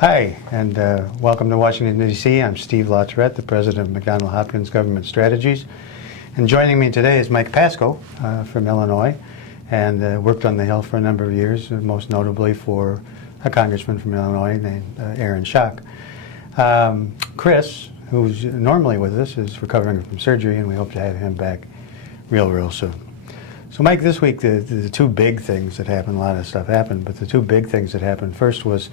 Hi, and welcome to Washington, D.C. I'm Steve LaTourette, the president of McDonald Hopkins Government Strategies. And joining me today is Mike Pascoe from Illinois, and worked on the Hill for a number of years, most notably for a congressman from Illinois named Aaron Schock. Chris, who's normally with us, is recovering from surgery, and we hope to have him back real soon. So Mike, this week the two big things that happened, a lot of stuff happened, but the two big things that happened first was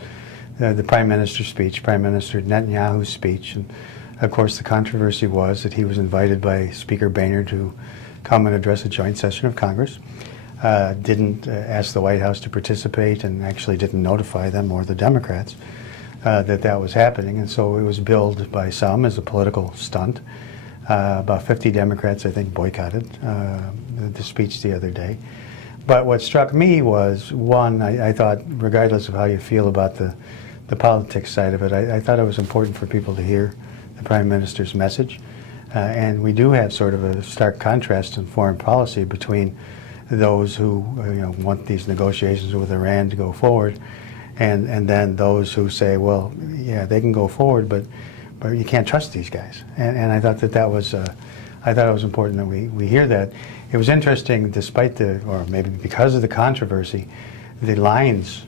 the Prime Minister's speech, Prime Minister Netanyahu's speech. And of course the controversy was that he was invited by Speaker Boehner to come and address a joint session of Congress, didn't ask the White House to participate, and actually didn't notify them or the Democrats that was happening. And so it was billed by some as a political stunt. About 50 Democrats, I think, boycotted the speech the other day. But what struck me was, one, I thought, regardless of how you feel about the politics side of it, I thought it was important for people to hear the Prime Minister's message. And we do have sort of a stark contrast in foreign policy between those who want these negotiations with Iran to go forward, and then those who say, well, yeah, they can go forward, but you can't trust these guys. And I thought that was I thought it was important that we hear that. It was interesting, despite or maybe because of the controversy, the lines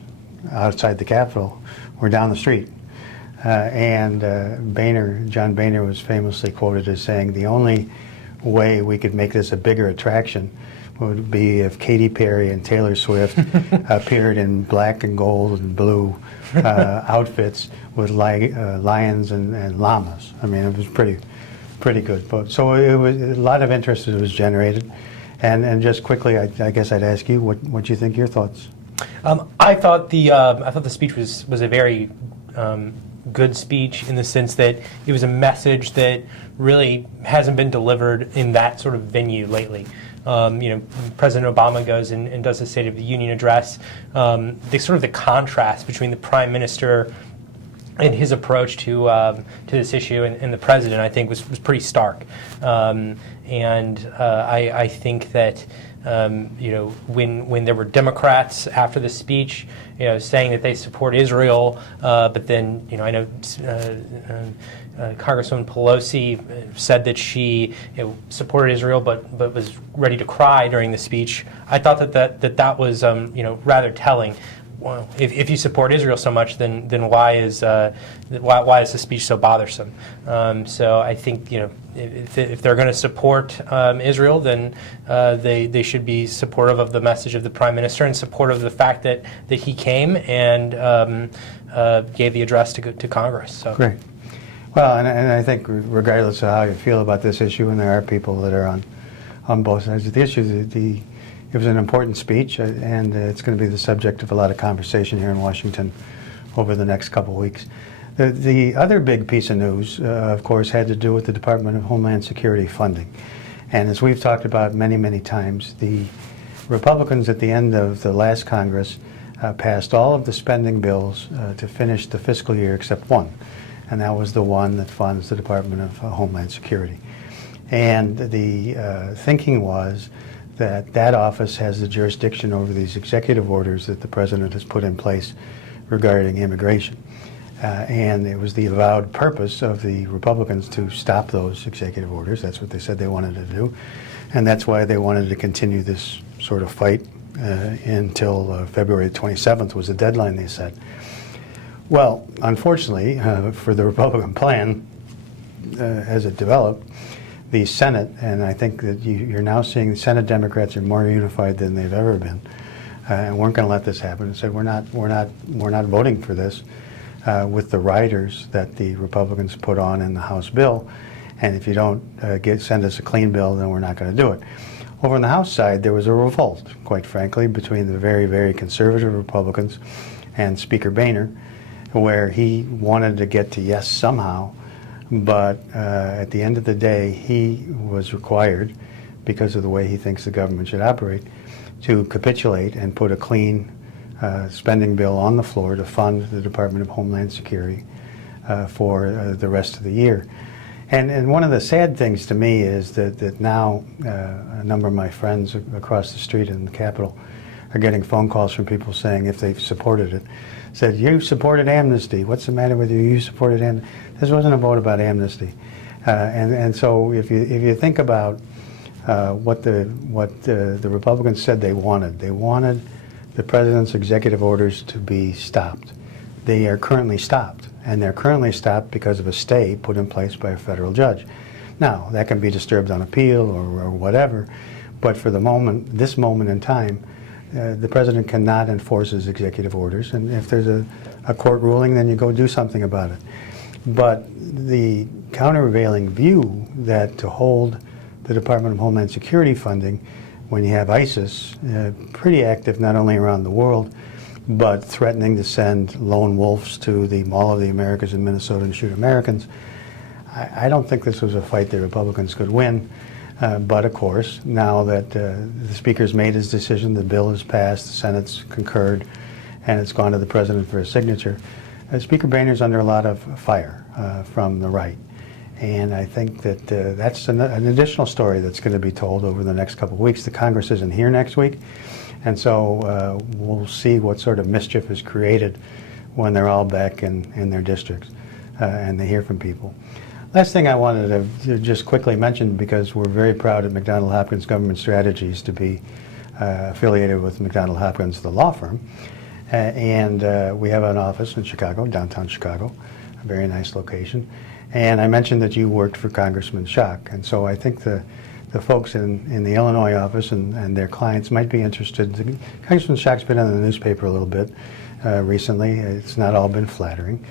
outside the Capitol were down the street. And John Boehner was famously quoted as saying, the only way we could make this a bigger attraction would be if Katy Perry and Taylor Swift appeared in black and gold and blue outfits with lions and llamas. I mean, it was pretty good. But so it was a lot of interest that was generated. And just quickly, I guess I'd ask you what you think. Your thoughts? I thought the speech was a very good speech, in the sense that it was a message that really hasn't been delivered in that sort of venue lately. President Obama goes and does the State of the Union address. The contrast between the Prime Minister and his approach to this issue and the president, I think, was pretty stark. I think that when there were Democrats after the speech, saying that they support Israel, but then I know Congresswoman Pelosi said that she supported Israel, but was ready to cry during the speech. I thought that was rather telling. Well, if you support Israel so much, then why is the speech so bothersome? So I think if they're going to support Israel, then they should be supportive of the message of the Prime Minister and supportive of the fact that he came and gave the address to Congress. So. Great. Well, and I think regardless of how you feel about this issue, and there are people that are on both sides of the issue, it was an important speech, and it's going to be the subject of a lot of conversation here in Washington over the next couple of weeks. The other big piece of news, of course, had to do with the Department of Homeland Security funding. And as we've talked about many times, the Republicans at the end of the last Congress passed all of the spending bills to finish the fiscal year except one, and that was the one that funds the Department of Homeland Security. And the thinking was that office has the jurisdiction over these executive orders that the president has put in place regarding immigration. And it was the avowed purpose of the Republicans to stop those executive orders. That's what they said they wanted to do. And that's why they wanted to continue this sort of fight until February 27th was the deadline, they said. Well, unfortunately, for the Republican plan, as it developed, the Senate, and I think that you're now seeing the Senate Democrats are more unified than they've ever been, and weren't going to let this happen. And said we're not voting for this with the riders that the Republicans put on in the House bill, and if you don't send us a clean bill, then we're not going to do it. Over on the House side, there was a revolt, quite frankly, between the very conservative Republicans and Speaker Boehner, where he wanted to get to yes somehow. But at the end of the day, he was required, because of the way he thinks the government should operate, to capitulate and put a clean spending bill on the floor to fund the Department of Homeland Security for the rest of the year. And one of the sad things to me is that now a number of my friends across the street in the Capitol are getting phone calls from people saying if they've supported it, said, you supported amnesty. What's the matter with you? You supported amnesty. This wasn't a vote about amnesty. And so if you think about what the Republicans said they wanted the president's executive orders to be stopped. They are currently stopped, and they're currently stopped because of a stay put in place by a federal judge. Now, that can be disturbed on appeal or whatever, but for the moment, this moment in time, the president cannot enforce his executive orders, and if there's a court ruling, then you go do something about it. But the countervailing view that to hold the Department of Homeland Security funding when you have ISIS pretty active not only around the world, but threatening to send lone wolves to the Mall of the Americas in Minnesota and shoot Americans, I don't think this was a fight the Republicans could win. But of course, now that the Speaker's made his decision, the bill is passed, the Senate's concurred, and it's gone to the President for his signature, Speaker Boehner's under a lot of fire from the right. And I think that that's an additional story that's going to be told over the next couple of weeks. The Congress isn't here next week, and so we'll see what sort of mischief is created when they're all back in their districts and they hear from people. Last thing I wanted to just quickly mention, because we're very proud at McDonald Hopkins Government Strategies to be affiliated with McDonald Hopkins, the law firm, and we have an office in Chicago, downtown Chicago, a very nice location. And I mentioned that you worked for Congressman Schock, and so I think the folks in the Illinois office and their clients might be interested. Congressman Schock's been in the newspaper a little bit recently. It's not all been flattering.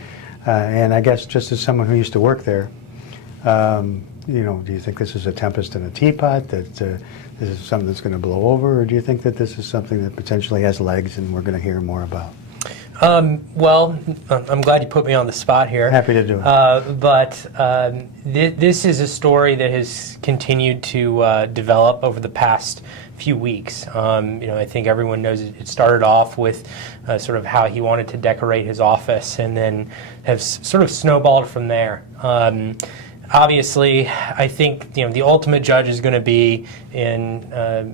And I guess just as someone who used to work there, you know, do you think this is a tempest in a teapot, that this is something that's going to blow over, or do you think that this is something that potentially has legs and we're going to hear more about? Well, I'm glad you put me on the spot here. Happy to do it. But this is a story that has continued to develop over the past few weeks. You know, I think everyone knows it started off with sort of how he wanted to decorate his office, and then has sort of snowballed from there. Obviously, I think the ultimate judge is going to be in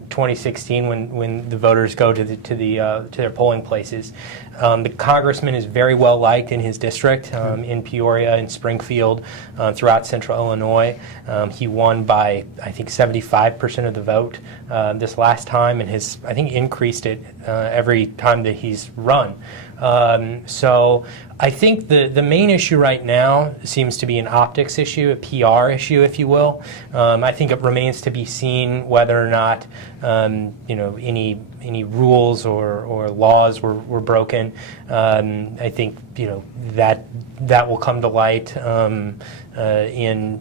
2016 when the voters go to their polling places. The congressman is very well liked in his district, in Peoria, in Springfield, throughout Central Illinois. He won by I think 75% of the vote this last time, and has I think increased it every time that he's run. So I think the main issue right now seems to be an optics issue, a PR issue, if you will. I think it remains to be seen whether or not any rules or laws were broken. I think that will come to light in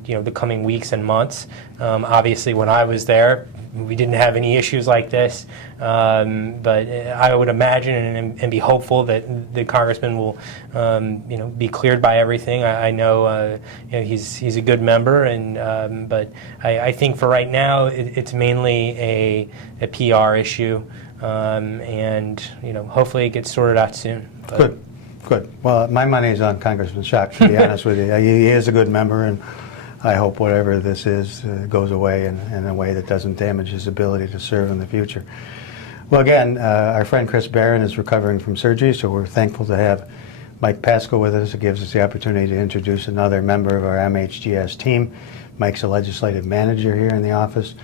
the coming weeks and months. Obviously, when I was there, we didn't have any issues like this, but I would imagine and be hopeful that the congressman will, be cleared by everything. I know, he's a good member, and but I think for right now it's mainly a PR issue, and hopefully it gets sorted out soon. But Good. Well, my money is on Congressman Schock, to be honest with you. He is a good member, and I hope whatever this is goes away in a way that doesn't damage his ability to serve in the future. Well, again, our friend Chris Barron is recovering from surgery, so we're thankful to have Mike Pascal with us. It gives us the opportunity to introduce another member of our MHGS team. Mike's a legislative manager here in the office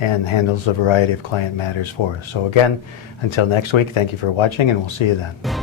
and handles a variety of client matters for us. So again, until next week, thank you for watching, and we'll see you then.